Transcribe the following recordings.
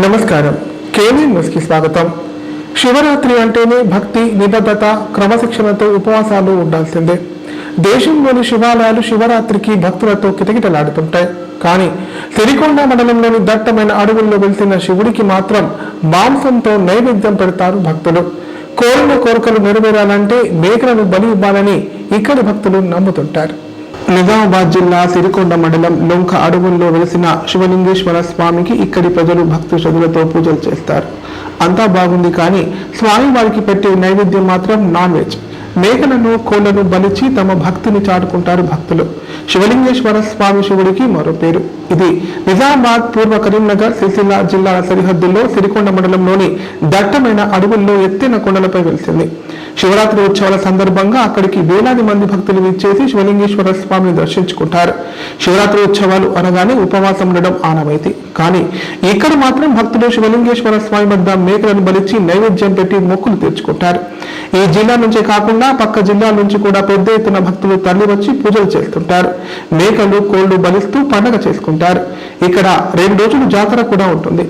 నమస్కారం. కేవీ న్యూస్కి స్వాగతం. శివరాత్రి అంటేనే భక్తి, నిబద్ధత, క్రమశిక్షణతో ఉపవాసాలు ఉండాల్సిందే. దేశంలోని శివాలయాలు శివరాత్రికి భక్తులతో కిటకిటలాడుతుంటాయి. కానీ సిరికొండ మండలంలోని దట్టమైన అడవుల్లో వెళ్తున్న శివుడికి మాత్రం మాంసంతో నైవేద్యం పెడతారు భక్తులు. కోరిన కోరికలు నెరవేరాలంటే మేకలను బలి ఇవ్వాలని ఇక్కడి భక్తులు నమ్ముతుంటారు. నిజామాబాద్ జిల్లా సిరికొండ మండలం లొంక అడవుల్లో వెలిసిన శివలింగేశ్వర స్వామికి ఇక్కడి ప్రజలు భక్తి శ్రద్ధలతో పూజలు చేస్తారు. అంతా బాగుంది, కానీ స్వామి వారికి పెట్టే నైవేద్యం మాత్రం నాన్ వెజ్. మేకలను, కోళ్లను బలిచి తమ భక్తిని చాటుకుంటారు భక్తులు. శివలింగేశ్వర స్వామి శివుడికి మరో పేరు. ఇది నిజామాబాద్, పూర్వ కరీంనగర్, సిరిసిల్ల జిల్లాల సరిహద్దుల్లో సిరికొండ మండలంలోని దట్టమైన అడవుల్లో ఎత్తైన కొండలపై వెలిసింది. శివరాత్రి ఉత్సవాల సందర్భంగా అక్కడికి వేలాది మంది భక్తులు విచ్చేసి శివలింగేశ్వర స్వామిని దర్శించుకుంటారు. శివరాత్రి ఉత్సవాలు అనగానే ఉపవాసం ఉండడం ఆనవాయితీ. కానీ ఇక్కడ మాత్రం భక్తులు శివలింగేశ్వర స్వామి వద్ద మేకలను బలిచి నైవేద్యం పెట్టి మొక్కులు తీర్చుకుంటారు. ఈ జిల్లా నుంచే కాకుండా పక్క జిల్లాల నుంచి కూడా పెద్ద ఎత్తున భక్తులు తరలి వచ్చి పూజలు చేస్తుంటారు. మేకలు, కోళ్లు బలిస్తూ పండగ చేసుకుంటారు. ఇక్కడ 2 రోజులు జాతర కూడా ఉంటుంది.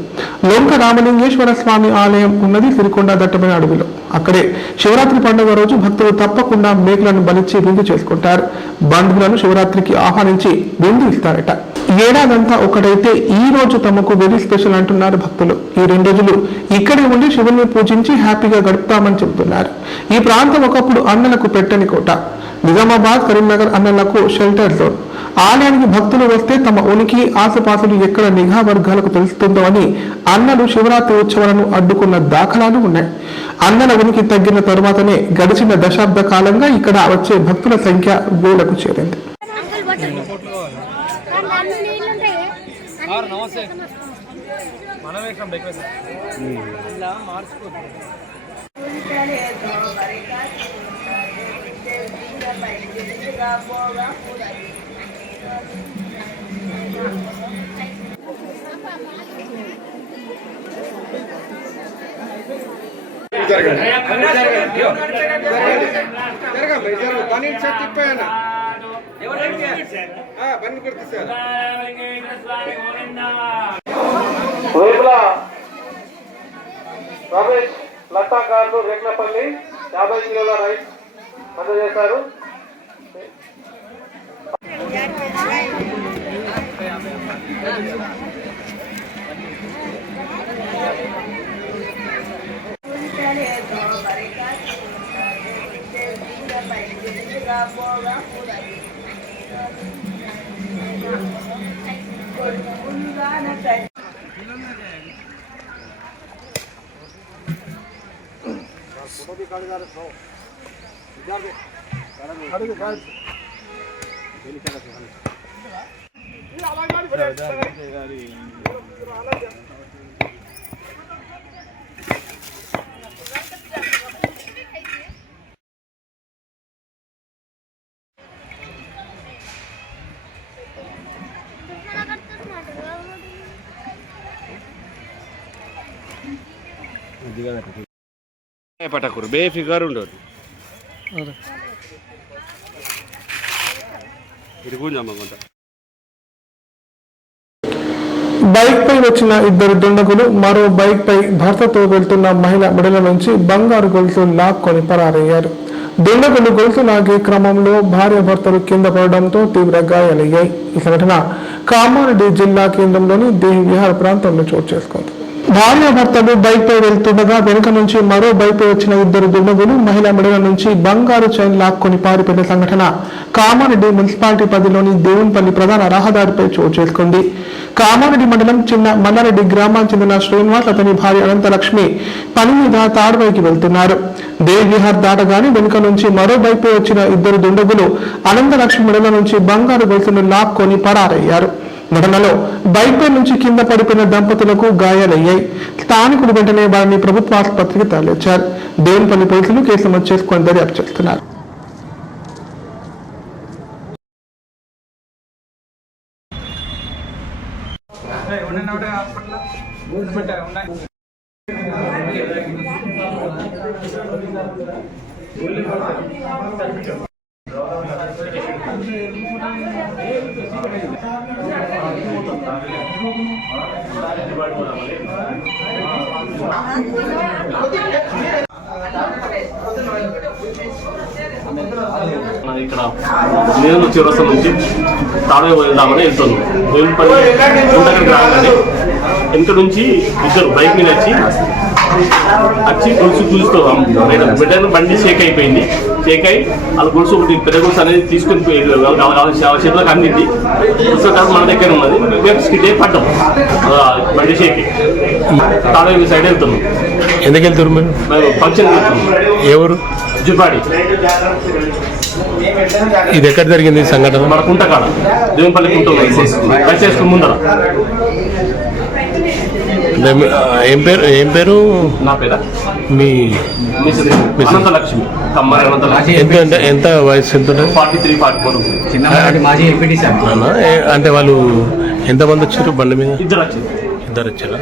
లొంక రామలింగేశ్వర స్వామి ఆలయం ఉన్నది సిరికొండ దట్టమైన అడవిలో. అక్కడే శివరాత్రి పండుగ రోజు భక్తులు తప్పకుండా మేకలను బలిచి విందు చేసుకుంటారు. బంధువులను శివరాత్రికి ఆహ్వానించి విందు ఇస్తారట. ఏడాదంతా ఒకటైతే ఈ రోజు తమకు వెరీ స్పెషల్ అంటున్నారు భక్తులు. ఈ 2 రోజులు ఇక్కడే ఉండి శివుని పూజించి హ్యాపీగా గడుపుతామని చెబుతున్నారు. ఈ ప్రాంతం ఒకప్పుడు అన్నలకు పెట్టని కోట. నిజామాబాద్, కరీంనగర్ అన్నలకు షెల్టర్ జోన్. ఆలయానికి భక్తులు వస్తే తమ ఉనికి, ఆసుపాసులు ఎక్కడ నిఘా వర్గాలకు తెలుస్తుందో అని అన్నలు శివరాత్రి ఉత్సవాలను అడ్డుకున్న దాఖలాలు ఉన్నాయి. అన్నల ఉనికి తగ్గిన తరువాతనే గడిచిన దశాబ్ద కాలంగా ఇక్కడ వచ్చే భక్తుల సంఖ్య వేలకు చేరింది. రమేష్ లతాకారులు రేట్లపల్లి 50 కిలోల రైస్ అందజేశారు. పటకురు బేఫిగర్ ఉండదు. బైక్ పై వచ్చిన 2 దుండగులు మరో బైక్ పై భర్తతో వెళ్తున్న మహిళ మెడల నుంచి బంగారు గొలుసు లాక్కొని పరారయ్యారు. దుండగులు గొలుసు లాగే క్రమంలో భార్య భర్తలు కింద పడడంతో తీవ్ర గాయాలయ్యాయి. ఈ సంఘటన కామారెడ్డి జిల్లా కేంద్రంలోని దేవి విహార ప్రాంతంలో చోటు చేసుకుంది. భార్య భర్తలు బైక్ పై వెళ్తుండగా వెనుక నుంచి మరో బైక్ పై వచ్చిన 2 దుండగులు మహిళ మెడల నుంచి బంగారు చైన్ లాక్కొని పారిపోయిన సంఘటన కామారెడ్డి మున్సిపాలిటీ పరిధిలోని దేవునిపల్లి ప్రధాన రహదారిపై చోటు చేసుకుంది. కామారెడ్డి మండలం చిన్న మల్లారెడ్డి గ్రామానికి చెందిన శ్రీనివాస్, అతని భార్య అనంతలక్ష్మి పని మీద తాడుపైకి వెళ్తున్నారు. దేవ్ విహార్ దాటగానే వెనుక నుంచి మరో బైక్ పై వచ్చిన 2 దుండగులు అనంతలక్ష్మి మెడల నుంచి బంగారు గొలుసును లాక్కొని పరారయ్యారు. ఘటనలో బైక్ పై నుంచి కింద పడిపోయిన దంపతులకు గాయాలయ్యాయి. స్థానికులు వెంటనే వారిని ప్రభుత్వ ఆసుపత్రికి తరలించారు. దేవునిపల్లి పోలీసులు కేసు నమోదు చేసుకొని దర్యాప్తు చేస్తున్నారు. ఇక్కడ నేను చివరస్త నుంచి తాడవ వెళ్దామని వెళ్తున్నాను. దేవునిపల్లి దగ్గరికి రాగానే వెనక నుంచి ఇద్దరు బైక్ మీద వచ్చి గొలుసు చూస్తాం. బిడ్డను బండి షేక్ అయిపోయింది. షేక్ అయి వాళ్ళ గొలుసు ఒకటి పెద్ద గొలుసు అనేది తీసుకొని చేతులకు అందింది. గొలుసు మన దగ్గర ఉన్నది. మేము స్కిడ్ అయి పడ్డాం. బండి షేక్ తాడవ సైడ్ వెళ్తున్నాం. ఎందుకు వెళ్తారు మీరు? మేము ఫంక్షన్ వెళ్తున్నాం. ఎవరు? జుపాడి. ఇది ఎక్కడ జరిగింది సంఘటన? మన కుంటకాడ దేవునిపల్లి కుంట దయచేసి ముందర. ఏం పేరు? నా పేర మీ అనంతలక్ష్మి. కమ్మరి అనంతలక్ష్మి. ఎంత వయసు ఎంత? 43, 44. మాజీ ఎంపీటీ సార్. అంటే వాళ్ళు ఎంతమంది వచ్చారు బండి మీద? ఇద్దరు వచ్చారా?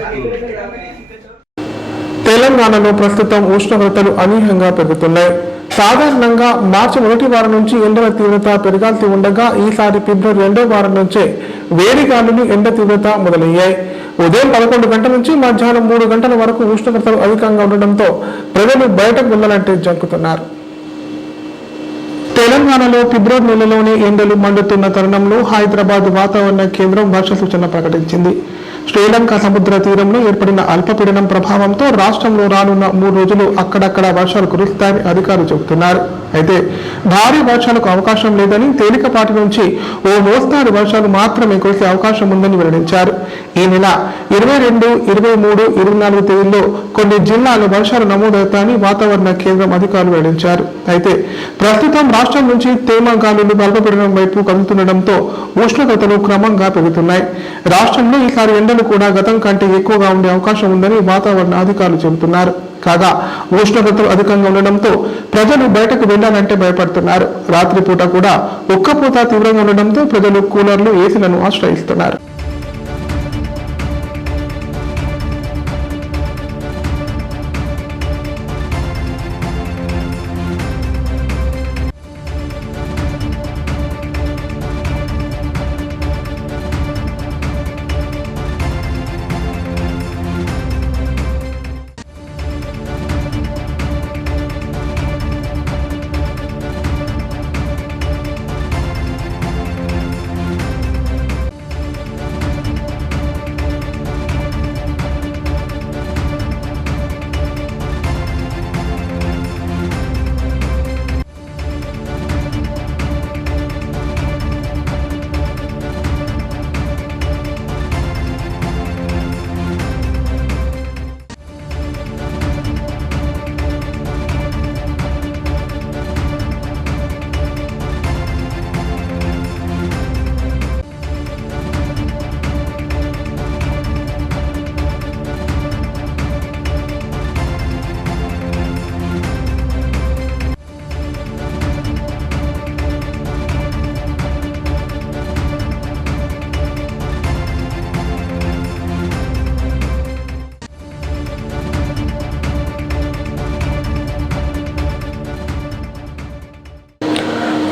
తెలంగాణలో ప్రస్తుతం ఉష్ణోగ్రతలు అనూహ్యంగా పెరుగుతున్నాయి. సాధారణంగా మార్చి 1వ వారం నుంచి ఎండల తీవ్రత పెరగాల్సి ఉండగా ఈసారి ఫిబ్రవరి 2వ వారం నుంచే వేడిగాలులు ఎండ తీవ్రత మొదలయ్యాయి. ఉదయం 11 గంటల నుంచి మధ్యాహ్నం 3 గంటల వరకు ఉష్ణోగ్రతలు అధికంగా ఉండడంతో ప్రజలు బయటకు వెళ్లాలంటే జంకుతున్నారు. తెలంగాణలో ఫిబ్రవరి నెలలోనే ఎండలు మండుతున్న తరుణంలో హైదరాబాద్ వాతావరణ కేంద్రం వర్ష సూచన ప్రకటించింది. శ్రీలంక సముద్ర తీరంలో ఏర్పడిన అల్పపీడనం ప్రభావంతో రాష్ట్రంలో రానున్న 3 రోజులు అక్కడక్కడ వర్షాలు కురుస్తాయని అధికారులు చెబుతున్నారు. అయితే భారీ వర్షాలకు అవకాశం లేదని, తేలికపాటి నుంచి ఓ మోస్తారు వర్షాలు మాత్రమే కురిసే అవకాశం ఉందని వెల్లడించారు. ఈ నెల 22, 23, 24 తేదీల్లో కొన్ని జిల్లాల్లో వర్షాలు నమోదవుతాయని వాతావరణ కేంద్రం అధికారులు వెల్లడించారు. అయితే ప్రస్తుతం రాష్ట్రం నుంచి తేమ గాలులు అల్పపీడనం వైపు కదులుతుండటంతో ఉష్ణోగ్రతలు క్రమంగా పెరుగుతున్నాయి. రాష్ట్రంలో ఈసారి ఎండలు కూడా గతం కంటే ఎక్కువగా ఉండే అవకాశం ఉందని వాతావరణ అధికారులు చెబుతున్నారు. కాగా ఉష్ణోగ్రతలు అధికంగా ఉండడంతో ప్రజలు బయటకు వెళ్లాలంటే భయపడుతున్నారు. రాత్రిపూట కూడా ఉక్కపోత తీవ్రంగా ఉండడంతో ప్రజలు కూలర్లు, ఏసీలను ఆశ్రయిస్తున్నారు.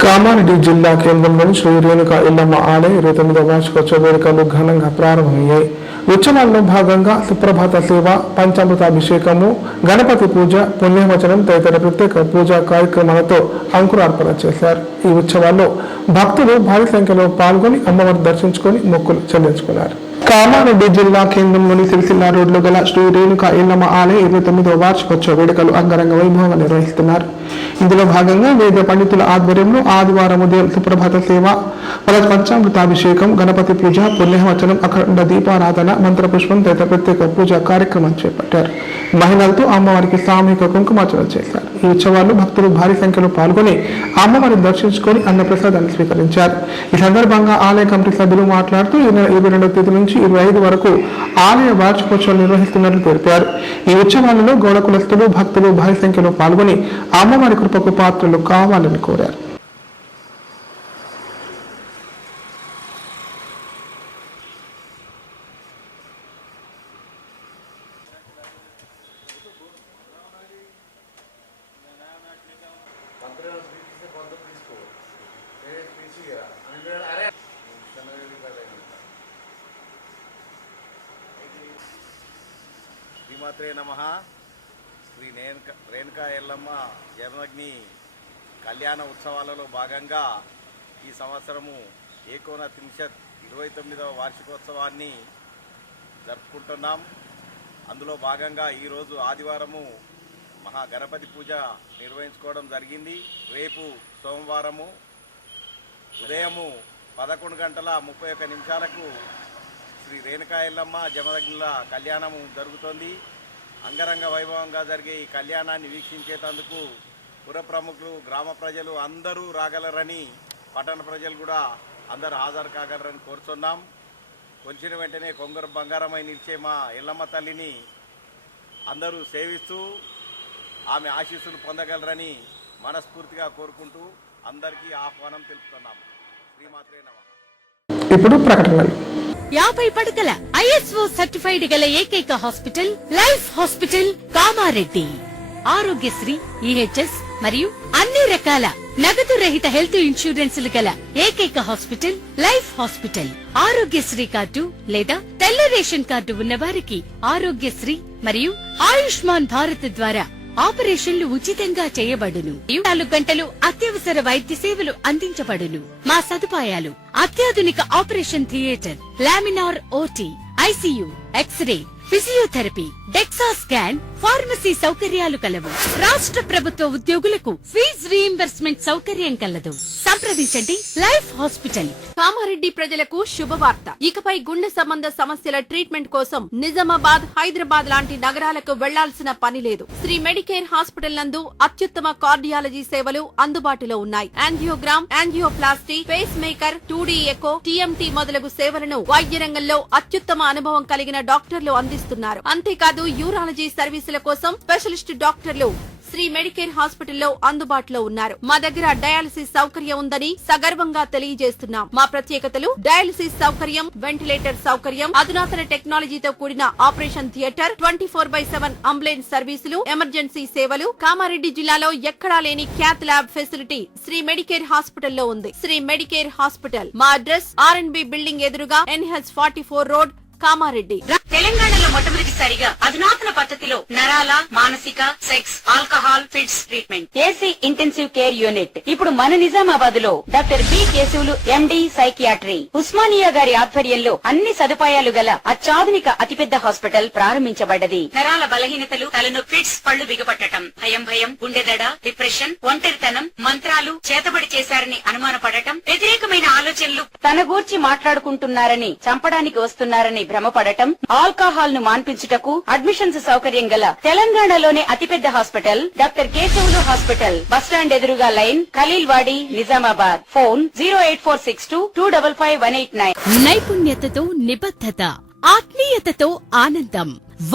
కామారెడ్డి జిల్లా కేంద్రంలోని శ్రీ రేణుక ఎల్లమ్మ ఆలయ 29వ వార్షికోత్సవ వేడుకలు ఘనంగా ప్రారంభమయ్యాయి. ఉత్సవాల్లో భాగంగా సుప్రభాత సేవ, పంచామృతాభిషేకము, గణపతి పూజ, పుణ్యవచనం తదితర ప్రత్యేక పూజా కార్యక్రమాలతో అంకురార్పణ చేశారు. ఈ ఉత్సవాల్లో భక్తులు భారీ సంఖ్యలో పాల్గొని అమ్మవారిని దర్శించుకొని మొక్కులు చెల్లించుకున్నారు. కామారెడ్డి జిల్లా కేంద్రంలోని సిరిసిల్ల రోడ్లో గల శ్రీ రేణుక ఎల్లమ్మ ఆలయ 29వ వార్షికోత్సవ వేడుకలు అంగరంగ వైభవంగా నిర్వహిస్తున్నారు. ఇందులో భాగంగా వేద పండితుల ఆధ్వర్యంలో ఆదివారం ఉదయం సుప్రభాత సేవ, పంచామృతాభిషేకం, గణపతి పూజ, పుణ్యవచనం, అఖండ దీపారాధన, మంత్రపుష్పం తదితర ప్రత్యేక పూజా కార్యక్రమం చేపట్టారు. మహిళలతో అమ్మవారికి సామూహిక కుంకుమార్చన చేశారు. ఈ ఉత్సవాల్లో భక్తులు భారీ సంఖ్యలో పాల్గొని అమ్మవారిని దర్శించుకొని అన్నప్రసాదాన్ని స్వీకరించారు. ఈ సందర్భంగా ఆలయ కమిటీ సభ్యులు మాట్లాడుతూ ఈ నెల 22వ తేదీ నుంచి 25 వరకు ఆలయ వార్షికోత్సవాలు నిర్వహిస్తున్నట్లు తెలిపారు. ఈ ఉత్సవాలలో గౌడ కులస్తులు, భక్తులు భారీ సంఖ్యలో పాల్గొని అమ్మవారి కృపకు పాత్రలు కావాలని కోరారు. శ్రీమాత్రే నమః. శ్రీ రేణుకా ఎల్లమ్మ జన్మగ్ని కళ్యాణ ఉత్సవాలలో భాగంగా ఈ సంవత్సరము ఏకోన త్రింశత్ 29వ వార్షికోత్సవాన్ని జరుపుకుంటున్నాం. అందులో భాగంగా ఈరోజు ఆదివారము మహాగణపతి పూజ నిర్వహించుకోవడం జరిగింది. రేపు సోమవారము ఉదయము 11:31 శ్రీ రేణుకా ఎల్లమ్మ జమదగ్నుల కళ్యాణము జరుగుతోంది. అంగరంగ వైభవంగా జరిగే ఈ కళ్యాణాన్ని వీక్షించేటందుకు పుర ప్రముఖులు, గ్రామ ప్రజలు అందరూ రాగలరని, పట్టణ ప్రజలు కూడా అందరూ హాజరు కాగలరని కోరుతున్నాం. కొలిచిన వెంటనే కొంగరు బంగారమై నిలిచే మా ఎల్లమ్మ తల్లిని అందరూ సేవిస్తూ ఆమె ఆశీస్సులు పొందగలరని మనస్ఫూర్తిగా కోరుకుంటూ అందరికీ ఆహ్వానం తెలుపుతున్నాం. శ్రీమాత్రే నమః. ఇప్పుడు ప్రకటనలు. 50 పడకల ISO సర్టిఫైడ్ గల ఏకైక hospital life hospital Kamareddy. Aarogyasri, EHS మరియు అన్ని రకాల నగదు రహిత హెల్త్ ఇన్సూరెన్సులు గల ఏకైక hospital life hospital. Aarogyasri card లేదా తెల్ల రేషన్ కార్డు ఉన్న వారికి ఆరోగ్యశ్రీ మరియు ఆయుష్మాన్ భారత్ ద్వారా ఆపరేషన్లు ఉచితంగా చేయబడును. 24 గంటలు అత్యవసర వైద్య సేవలు అందించబడును. మా సదుపాయాలు: అత్యాధునిక operation theatre, laminar OT, ICU, x ray, physiotherapy, DEXA scan, pharmacy సౌకర్యాలు కలవు. రాష్ట్ర ప్రభుత్వ ఉద్యోగులకు ఫీజు రీయింబర్స్మెంట్ సౌకర్యం కలదు. సంప్రదించండి లైఫ్ హాస్పిటల్. కామారెడ్డి ప్రజలకు శుభవార్త. ఇకపై గుండె సంబంధ సమస్యల ట్రీట్మెంట్ కోసం నిజామాబాద్, హైదరాబాద్ లాంటి నగరాలకు వెళ్లాల్సిన పని లేదు. శ్రీ మెడికేర్ హాస్పిటల్ నందు అత్యుత్తమ కార్డియాలజీ సేవలు అందుబాటులో ఉన్నాయి. Angiogram, angioplasty, pacemaker, 2D echo, TMT మొదలగు సేవలను వైద్య రంగంలో అత్యుత్తమ అనుభవం కలిగిన డాక్టర్లు అందిస్తున్నారు. అంతేకాదు యూరాలజీ సర్వీసుల కోసం స్పెషలిస్ట్ డాక్టర్లు శ్రీ మెడికేర్ హాస్పిటల్లో అందుబాటులో ఉన్నారు. మా దగ్గర డయాలసిస్ సౌకర్యం ఉందని సగర్వంగా తెలియజేస్తున్నాం. మా ప్రత్యేకతలు: డయాలసిస్ సౌకర్యం, వెంటిలేటర్ సౌకర్యం, అధునాతన టెక్నాలజీతో కూడిన operation theatre, 24/7 ambulance services, emergency సేవలు. కామారెడ్డి జిల్లాలో ఎక్కడా లేని cath lab facility Sri Medicare హాస్పిటల్లో ఉంది. Sri Medicare hospital. మా అడ్రస్ R&B బిల్డింగ్ ఎదురుగా NH 44 రోడ్, కామారెడ్డి. తెలంగాణలో మొట్టమొదటిసారిగా అధునాతన పద్ధతిలో నరాల, మానసిక, sex, alcohol, fits treatment, AC intensive care unit ఇప్పుడు మన నిజామాబాద్ లో doctor B Keshavulu MD psychiatry, Osmania గారి ఆధ్వర్యంలో అన్ని సదుపాయాలు గల అత్యాధునిక అతిపెద్ద హాస్పిటల్ ప్రారంభించబడ్డది. నరాల బలహీనతలు, తలనొప్పి, ఫిట్స్, పళ్లు బిగపట్టడం, భయం, గుండెదడ, డిప్రెషన్, ఒంటరితనం, మంత్రాలు చేతబడి చేశారని అనుమానపడటం, వ్యతిరేకమైన ఆలోచనలు, తన గూర్చి మాట్లాడుకుంటున్నారని, చంపడానికి వస్తున్నారని భ్రమపడటం, ఆల్కహాల్ ను మాన్పించుటకు అడ్మిషన్స్ సౌకర్యం గల తెలంగాణలోనే అతిపెద్ద hospital doctor Keshavulu hospital. Bus stand ఎదురుగా లైన్, ఖలీల్వాడి, నిజామాబాద్. ఫోన్ 08462255189. నైపుణ్యతతో నిబద్ధత, ఆత్మీయతతో ఆనందం,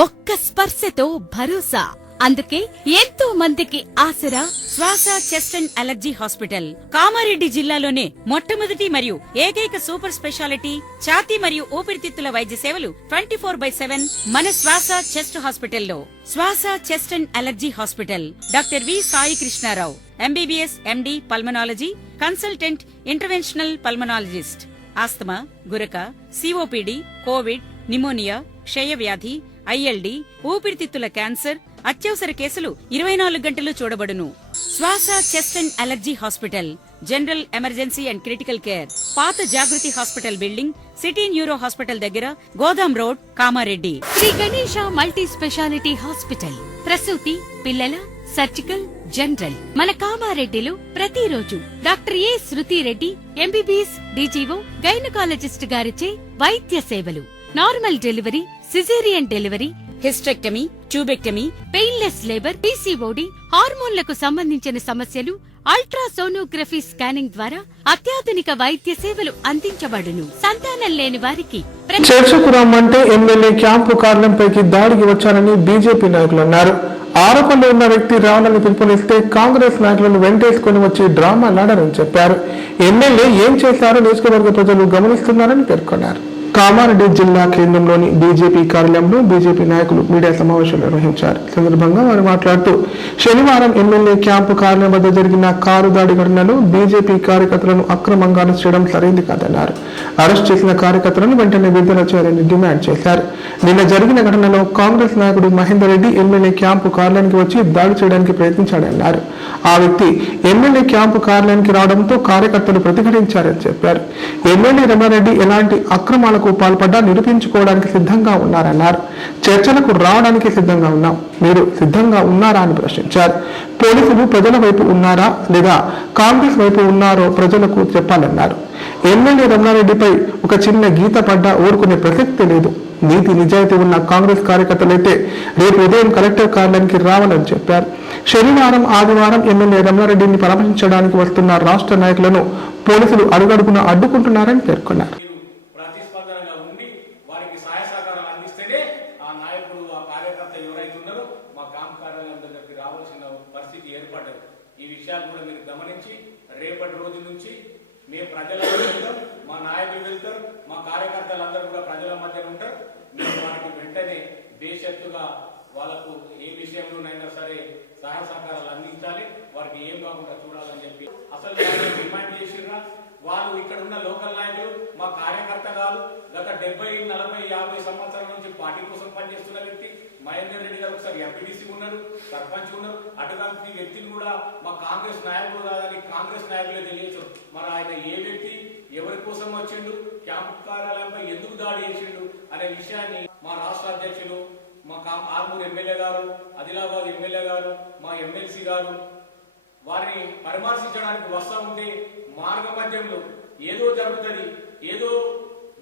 ఒక్క స్పర్శతో భరోసా. అందుకే ఎంతో మందికి ఆసరా శ్వాస, chest and allergy hospital. Kamareddy జిల్లాలోనే మొట్టమొదటి మరియు ఏకైక సూపర్ స్పెషాలిటీ ఛాతీ మరియు ఊపిరితిత్తుల వైద్య సేవలు 24/7 మన శ్వాస చెస్ట్ హాస్పిటల్లో. Swasa, chest and allergy hospital. Doctor V Sai Krishnarao, MBBS MD pulmonology, consultant interventional pulmonologist. Asthma, గురక, COPD, కోవిడ్, నిమోనియా, క్షయవ్యాధి, ILD, ఊపిరితిత్తుల క్యాన్సర్, అత్యవసర కేసులు 24 గంటలు చూడబడును. Swasa, chest and allergy hospital. General emergency and critical care. పాత Jagruti hospital building, city neuro hospital దగ్గర, గోదాం road, Kamareddy. Sri Ganesha multi speciality hospital. ప్రసూతి, పిల్లల, సర్జికల్, జనరల్. మన కామారెడ్డిలో ప్రతిరోజు doctor A Shruti Reddy, MBBS DGO, gynaecologist గారిచే వైద్య సేవలు. Normal delivery, caesarean delivery, hysterectomy, tubectomy, painless labour, PCOD, హార్మోన్లకు సంబంధించిన సమస్యలు, అల్ట్రాసోనోగ్రఫీ స్కానింగ్ ద్వారా అత్యాధునిక వైద్య సేవలు అందించబడును. సంతానం లేని వారికి చర్చకు రమ్మంటే ఎమ్మెల్యే క్యాంపు కార్యాలయంపైకి దాడికి వచ్చారని బీజేపీ నాయకులు అన్నారు. ఆరోపణలు ఉన్న వ్యక్తి రావాలని పిలుపునిస్తే కాంగ్రెస్ నాయకులను వెంటేసుకుని వచ్చి డ్రామాలాడారని చెప్పారు. ఎమ్మెల్యే ఏం చేశారో నియోజకవర్గ ప్రజలు గమనిస్తున్నారని పేర్కొన్నారు. కామారెడ్డి జిల్లా కేంద్రంలోని బీజేపీ కార్యాలయంలో బీజేపీ నాయకులు మీడియా సమావేశం నిర్వహించారు. ఈ సందర్భంగా వారు మాట్లాడుతూ శనివారం ఎమ్మెల్యే క్యాంపు కార్యాలయం వద్ద జరిగిన కారు దాడి ఘటనలో బీజేపీ కార్యకర్తలను అక్రమంగా అరెస్ట్ చేయడం సరైంది కాదన్నారు. అరెస్ట్ చేసిన కార్యకర్తలను వెంటనే విడుదల చేయాలని డిమాండ్ చేశారు. నిన్న జరిగిన ఘటనలో కాంగ్రెస్ నాయకుడు మహేందర్ రెడ్డి ఎమ్మెల్యే క్యాంపు కార్యాలయానికి వచ్చి దాడి చేయడానికి ప్రయత్నించాడన్నారు. ఆ వ్యక్తి ఎమ్మెల్యే క్యాంపు కార్యాలయానికి రావడంతో కార్యకర్తలు ప్రతిఘటించారని చెప్పారు. ఎమ్మెల్యే రమణారెడ్డి ఎలాంటి అక్రమాలకు పాల్పడ్డా నిరూపించుకోవడానికి సిద్ధంగా ఉన్నారన్నారు. చర్చలకు రావడానికి సిద్ధంగా ఉన్నాం, మీరు సిద్ధంగా ఉన్నారా అని ప్రశ్నించారు. పోలీసులు ప్రజల వైపు ఉన్నారా లేదా కాంగ్రెస్ వైపు ఉన్నారో ప్రజలకు చెప్పాలన్నారు. ఎమ్మెల్యే రమణారెడ్డిపై ఒక చిన్న గీత పడ్డా ఊరుకునే ప్రసక్తి లేదు. నీతి నిజాయితీ ఉన్న కాంగ్రెస్ కార్యకర్తలైతే రేపు ఉదయం కలెక్టర్ కార్యాలయానికి రావాలని చెప్పారు. శనివారం ఆదివారం ఎమ్మెల్యే రమణారెడ్డిని పరామర్శించడానికి వస్తున్న రాష్ట్ర నాయకులను పోలీసులు అడుగడుగున అడ్డుకుంటున్నారని పేర్కొన్నారు. ప్రతిస్పందనగా ఉండి వారికి సహాయ సహకారాలు అందిస్తేనే ఆ నాయకుడు ఆ కార్యకర్త ఎవరైతే ఉన్నారో మా గ్రామ కార్యాలయం దగ్గరికి రావాల్సిన పరిస్థితి ఏర్పడ్డది. ఈ విషయాలు కూడా మీరు గమనించి రేపటి రోజు నుంచి మేము ప్రజలకు వెళ్తాం, మా నాయకులు వెళ్తారు, మా కార్యకర్తలందరూ కూడా ప్రజల మధ్య ఉంటారు. మేము వారికి వెంటనే బేషత్తుగా వాళ్ళకు ఏ విషయంలోనైనా సరే సహాయ సహకారాలు అందించాలి, వారికి ఏం కాకుండా చూడాలని చెప్పి అసలు డిమాండ్ చేసిర్రా. వాళ్ళు ఇక్కడ ఉన్న లోకల్ నాయకులు మా కార్యకర్త కాదు, గత 70, 40, 50 సంవత్సరాల నుంచి పార్టీ కోసం పనిచేస్తున్న వ్యక్తి మహేందర్ రెడ్డి గారు ఒకసారి ఎంపీటీసీ ఉన్నారు, సర్పంచ్ ఉన్నారు. అటువంటి వ్యక్తిని కూడా మా కాంగ్రెస్ నాయకులు కాదని కాంగ్రెస్ నాయకులే తెలియచ్చు. మరి ఆయన ఏ వ్యక్తి, ఎవరి కోసం వచ్చిండు, క్యాంపు కార్యాలయంపై ఎందుకు దాడి చేసిండు అనే విషయాన్ని మా రాష్ట్ర అధ్యక్షులు, మా ఆర్మూర్ ఎమ్మెల్యే గారు, ఆదిలాబాద్ ఎమ్మెల్యే గారు, మా ఎమ్మెల్సీ గారు వారిని పరామర్శించడానికి వస్తా ఉంటే మార్గ మధ్యంలో ఏదో జరుగుతుంది, ఏదో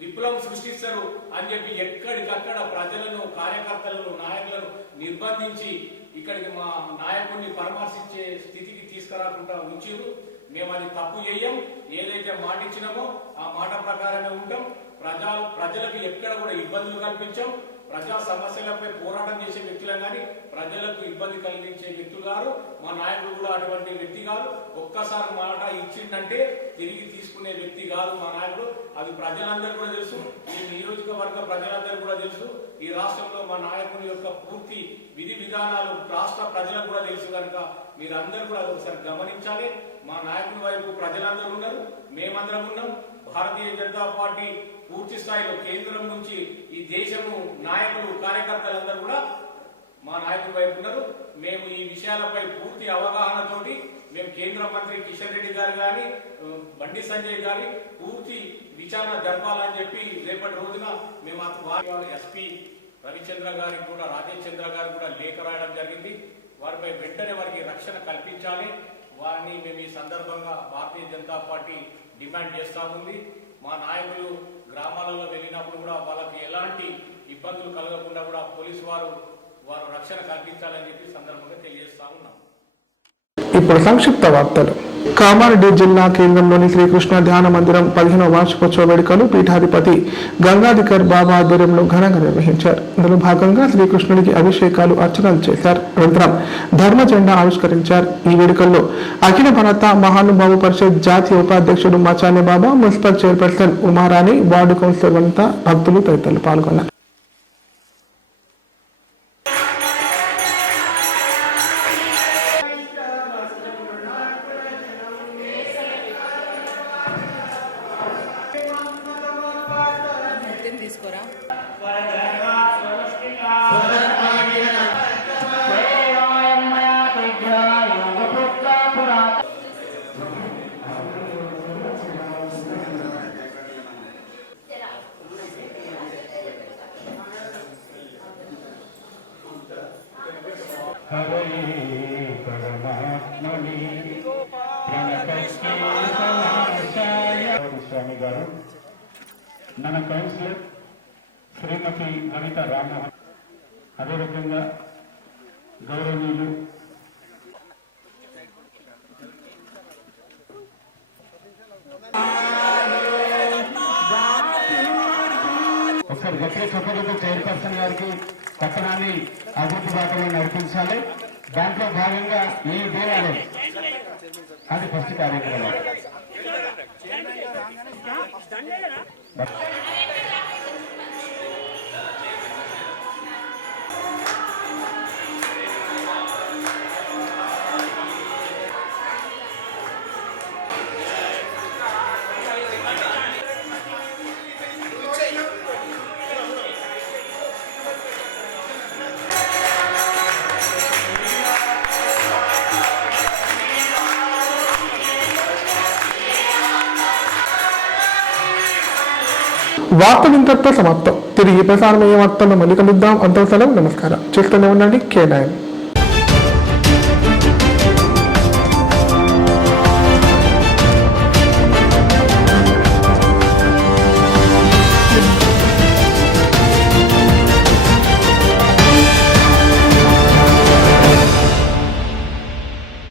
విప్లవం సృష్టిస్తారు అని చెప్పి ఎక్కడికక్కడ ప్రజలను, కార్యకర్తలను, నాయకులను నిర్బంధించి ఇక్కడికి మా నాయకుడిని పరామర్శించే స్థితికి తీసుకురాకుండా ఉంచారు. మేము అది తప్పు చేయం. ఏదైతే మాట ఇచ్చినామో ఆ మాట ప్రకారమే ఉంటాం. ప్రజలకు ఎక్కడ కూడా ఇబ్బందులు కల్పించాం. ప్రజా సమస్యలపై పోరాటం చేసే వ్యక్తులే కానీ ప్రజలకు ఇబ్బంది కలిగించే వ్యక్తులు కాదు. మా నాయకుడు కూడా అటువంటి వ్యక్తి కాదు. ఒక్కసారి మాట ఇచ్చిందంటే తిరిగి తీసుకునే వ్యక్తి కాదు మా నాయకుడు. అది ప్రజలందరూ కూడా తెలుసు, ఈ నియోజకవర్గ ప్రజలందరూ కూడా తెలుసు. ఈ రాష్ట్రంలో మా నాయకుడి యొక్క పూర్తి విధి విధానాలు రాష్ట్ర ప్రజలకు కూడా తెలుసు కనుక మీరందరూ కూడా ఒకసారి గమనించాలి. మా నాయకుడి వైపు ప్రజలందరూ ఉన్నారు, మేమందరం ఉన్నాం. భారతీయ జనతా పార్టీ పూర్తి స్థాయిలో కేంద్రం నుంచి ఈ దేశము నాయకులు, కార్యకర్తలందరూ కూడా మా నాయకుడి వైపు ఉన్నారు. మేము ఈ విషయాలపై పూర్తి అవగాహనతోటి మేము కేంద్ర మంత్రి కిషన్ రెడ్డి గారు కానీ, బండి సంజయ్ గారి పూర్తి విచారణ జరపాలని చెప్పి రేపటి రోజున మేము ఎస్పీ రవిచంద్ర గారికి కూడా, రాజేష్ చంద్ర గారికి కూడా లేఖ రాయడం జరిగింది. వారిపై వెంటనే వారికి రక్షణ కల్పించాలి. వారిని మేము ఈ సందర్భంగా భారతీయ జనతా పార్టీ డిమాండ్ చేస్తా ఉంది. మా నాయకులు గ్రామాలలో వెళ్ళినప్పుడు కూడా వాళ్ళకి ఎలాంటి ఇబ్బందులు కలగకుండా కూడా పోలీసు వారు రక్షణ కల్పించాలని చెప్పి సందర్భంగా తెలియజేస్తా ఉన్నాం. ఇప్పుడు సంక్షిప్త వార్తలు. కామారెడ్డి జిల్లా కేంద్రంలోని శ్రీకృష్ణ ధ్యాన మందిరం 15వ వార్షికోత్సవ వేడుకలు పీఠాధిపతి గంగాధికర్ బాబా ఆధ్వర్యంలో ఘనంగా నిర్వహించారు. ఇందులో భాగంగా శ్రీకృష్ణుడికి అభిషేకాలు, అర్చనలు చేశారు. అనంతరం ధర్మ జెండా ఆవిష్కరించారు. ఈ వేడుకల్లో అఖిల భారత మహానుభావ పరిషత్ జాతీయ ఉపాధ్యక్షుడు Machane Baba, municipal chairperson Umarani, ward councillor Vanitha, భక్తులు తదితరులు పాల్గొన్నారు. స్వామి గారు, మన కౌన్సిలర్ శ్రీమతి కవిత రామ్మోహన్, అదేవిధంగా గౌరవనీయులు ఒకసారి గట్టిగా చెప్పడంతో చైర్పర్సన్ గారికి పట్టణాన్ని అభివృద్ధి బాటలో నడిపించాలి. దాంట్లో భాగంగా ఈ దేవాలయం అది ఫస్ట్ కార్యక్రమం. వార్తలు ఇంతటితో సమాప్తం. తిరిగి ప్రసారమయ్యే వార్తల్లో మళ్ళీ కలుద్దాం. అంతవరకు సెలవు. నమస్కారం. చూస్తూనే ఉండండి K9.